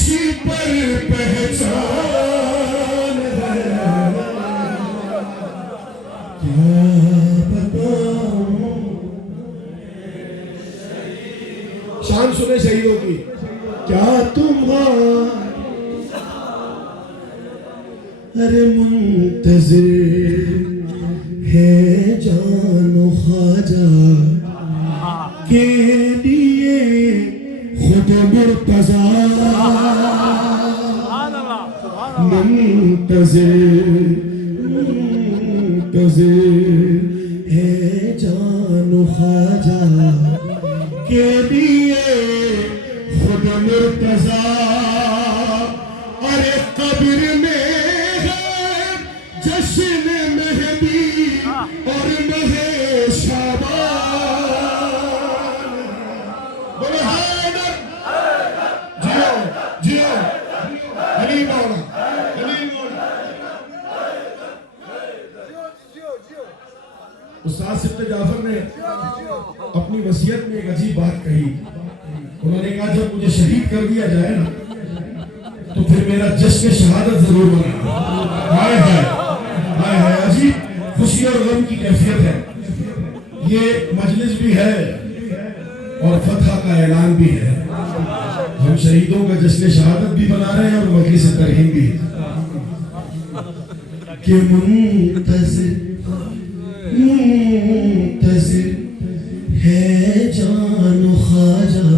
اسی پر پہچان ہے، کیا بتاؤں. شان سنے شہیدوں کی. کیا تمہارے منتظر ہے جان و خواجہ کے لیے خود مرتضیٰ منتظر ہے جان و خواجہ کے لیے خود مرتضیٰ. ارے قبر میں ہے جشن مہدی اور مہ شعبان. بولے حیدر جیو جیو علی مولا علی مولا. استاد سبت جعفر نے اپنی وصیت میں ایک عجیب بات کہی. انہوں نے کہا جب مجھے شہید کر دیا جائے نا تو پھر میرا جشن شہادت ضرور بنانا. ہائے ہائے ہائے ہائے. عجیب خوشی اور غم کی کیفیت ہے. یہ مجلس بھی ہے اور فتح کا اعلان بھی ہے. ہم شہیدوں کا جشن شہادت بھی بنا رہے ہیں اور مجلس ترحیم بھی ہے. کہ منتظر ہے جان و خواجہ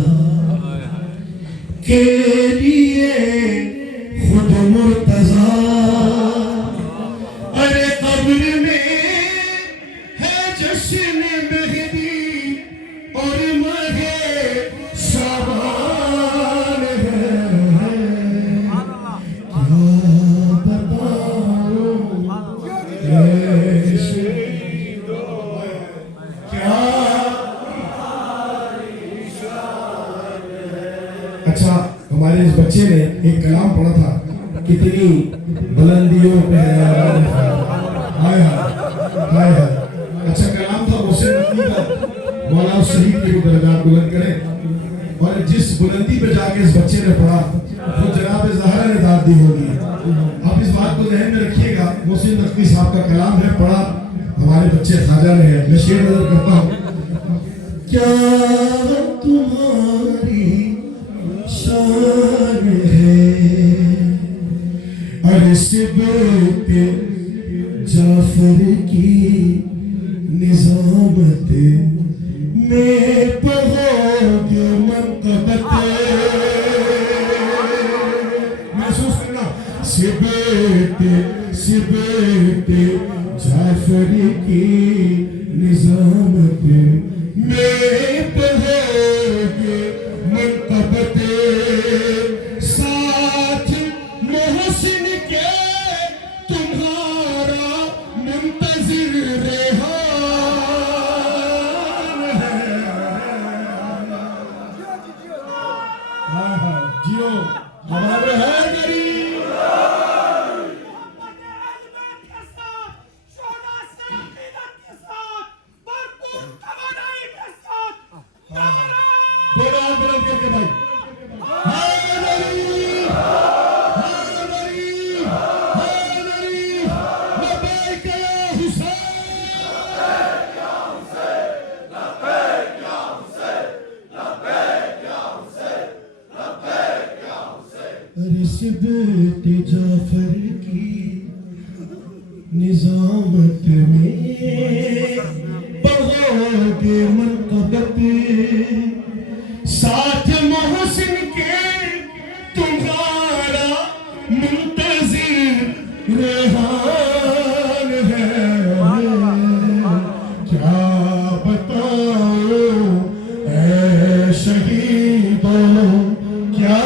کے لیے خود مرتضیٰ. ارے قبر میں ہے جشن مہدی اور مہ شعبان ہے. کیا بتاؤں اے شہیدوں کیا. اچھا ہمارے اس بچے نے ایک کلام پڑھا تھا کتنی بلندیوں پہ ہائے ہائے ہائے ہائے. اچھا کلام تھا محسن نقوی کا. مولا اس شہید کے درجات بلند کرے. اور جس بلندی پہ جا کے اس بچے نے پڑھا وہ جناب زہرا نے داد دی ہوگی. آپ اس بات کو ذہن میں رکھیے گا. محسن نقوی صاحب کا کلام ہے پڑھا ہمارے بچے خواجہ نے ہے. میں شعر نظر کرتا ہوں. کیا تمہاری شان ہے ارے سبت جعفر کی نظامت میں پہوگ منقبت. محسوس کرنا. سبت جعفر کی نظامت میں پہوگ منقبت. ساتھ محسن کے تمہارا منتظر ریحان ہے. جیو ہمارے ہے غریب. سبت جعفر کی نظامت میں بغوگ منقبت. ساتھ محسن کے تمہارا منتظر ریحان ہے. کیا بتاؤں اے شہیدوں کیا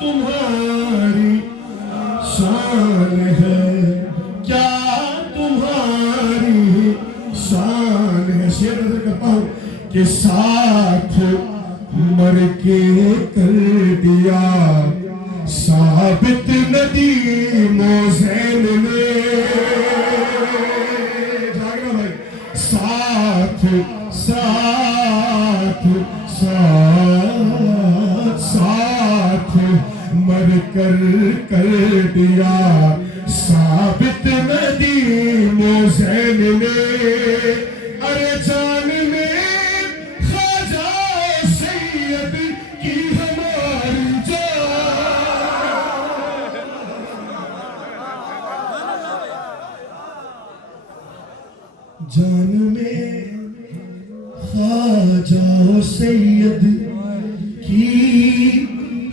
تمہاری شان ہے. کیا تمہاری شان ہے. شعر نظر کرتا ہوں. کہ ساتھ مر کے کر دیا ثابت ندیم و زین نے. جاگنا بھائی. ساتھ ساتھ ساتھ مر کر دیا ثابت ندیم و زین نے ارے جان میں خواجہ سید کی ہماری جان میں خواجہ سید کی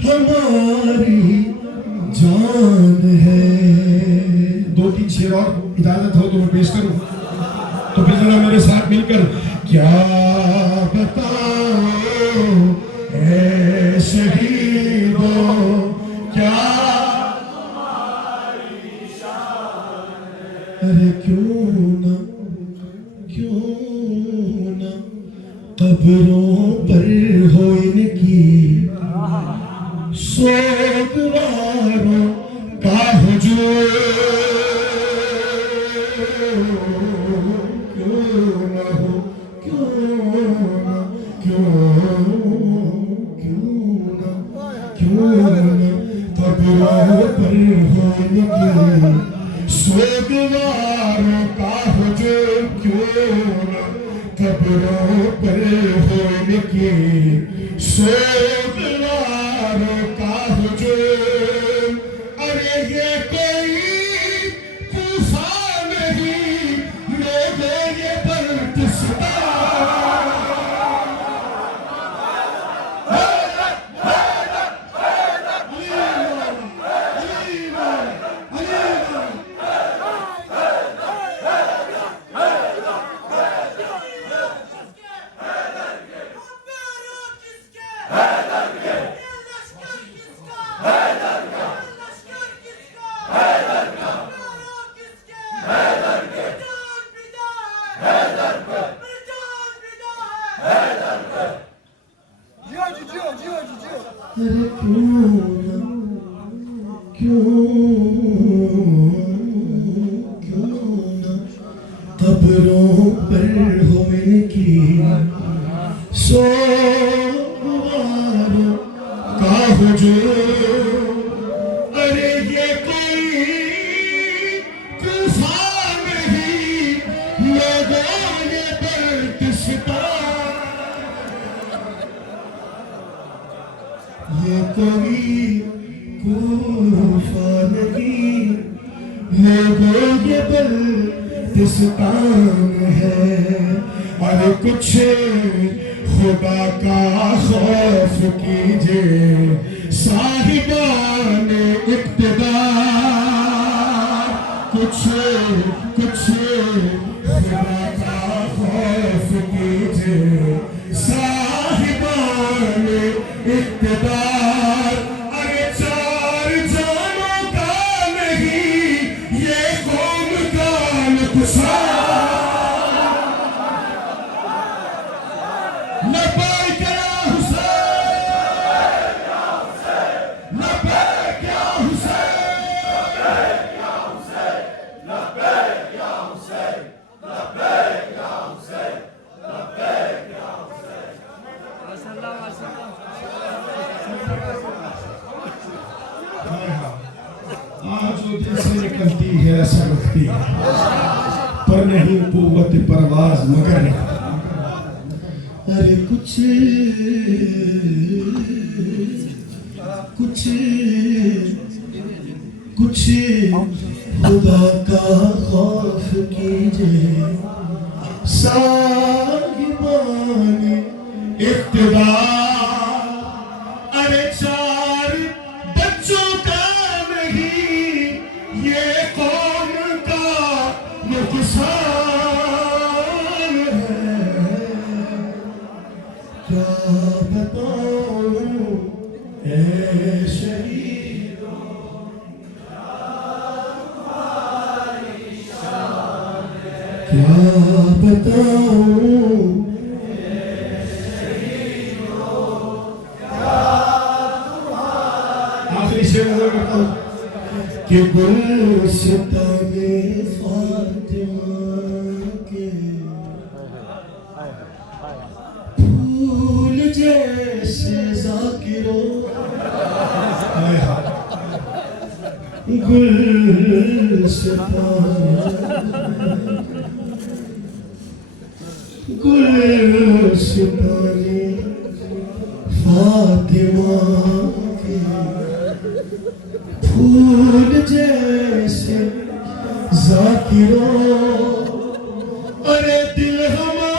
ہماری جان ہے. دو تین شعر اور اجازت ہو تو میں پیش کروں تو پھر ذرا میرے ساتھ مل کر کیا بتاؤں اے شہیدوں کیا ہماری شان ہے. ارے کیوں نہ قبروں پر ہو ان کی سوگواروں کا ہجوم کیوں نہ قبروں پر ہو ان کی سوگواروں کا ہجوم کیوں نہ قبروں پر ہونے کی سوگواروں کا ہجوم. ارے یہ کوئی طوفان نہیں لوگوں یہ بلتستان قبروں پر ہو ان کی سوگواروں کا ہجوم. ارے یہ کوئی طوفان نہیں لوگوں یہ بلتستان یہ کوئی طوفان نہیں لوگوں یہ بلتستان ہے. اور کچھ خدا کا خوف کیجئے صاحبان اقتدار. کچھ خدا کا خوف کیجئے صاحبان اقتدار. ارے چار جانوں کا نہیں یہ قوم کا نقصان. لبیک یا حسین لبیک یا حسین لبیک یا حسین لبیک یا حسین لبیک یا حسین. آج وہ دل سے نکلتی ہے ایسا لگتی ہے پر نہیں قوت پرواز مگر نہیں. ارے کچھ خدا کا خوف کیجئے صاحبان اقتدار. ارے چار بچوں کا نہیں یہ قوم کا نقصان ہے. کیا بتاؤں اے شہیدوں کیا بتاؤں آخری سے نظر کرتا ہوں کہ گلستان فاطمہ کے پھول گلستانے فاطمہ کے پھول جیسے ذاکروں ارے دل ہمارا